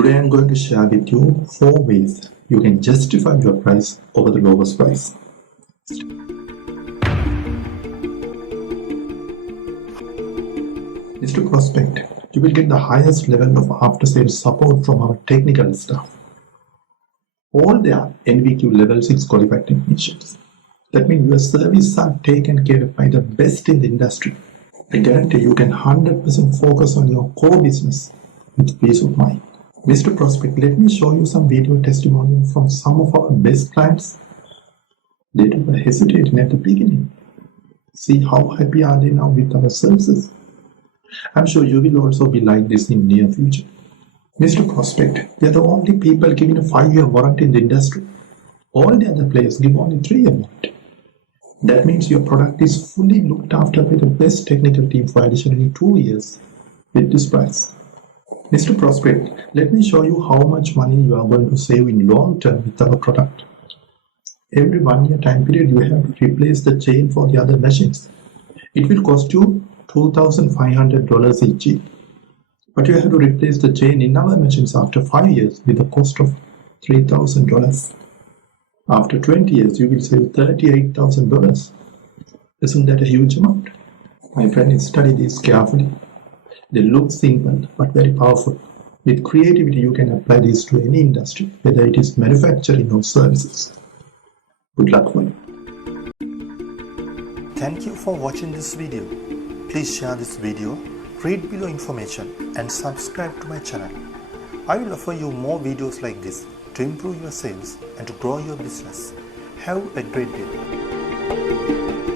Today I am going to share with you 4 ways you can justify your price over the lowest price. Mr. Prospect, you will get the highest level of after-sales support from our technical staff. All their NVQ level 6 qualified technicians. That means your services are taken care of by the best in the industry. I guarantee you can 100% focus on your core business with peace of mind. Mr. Prospect, let me show you some video testimonials from some of our best clients. They were hesitating at the beginning. See how happy are they now with our services. I'm sure you will also be like this in near future. Mr. Prospect, we are the only people giving a 5-year warranty in the industry. All the other players give only 3-year warranty. That means your product is fully looked after by the best technical team for additionally 2 years with this price. Mr. Prospect, let me show you how much money you are going to save in long term with our product. Every 1-year time period you have to replace the chain for the other machines. It will cost you $2,500 each year. But you have to replace the chain in our machines after 5 years with a cost of $3,000. After 20 years you will save $38,000. Isn't that a huge amount? My friend, study this carefully. They look simple but very powerful. With creativity you can apply this to any industry, whether it is manufacturing or services. Good luck for you. Thank you for watching this video. Please share this video, read below information and subscribe to my channel. I will offer you more videos like this to improve your sales and to grow your business. Have a great day.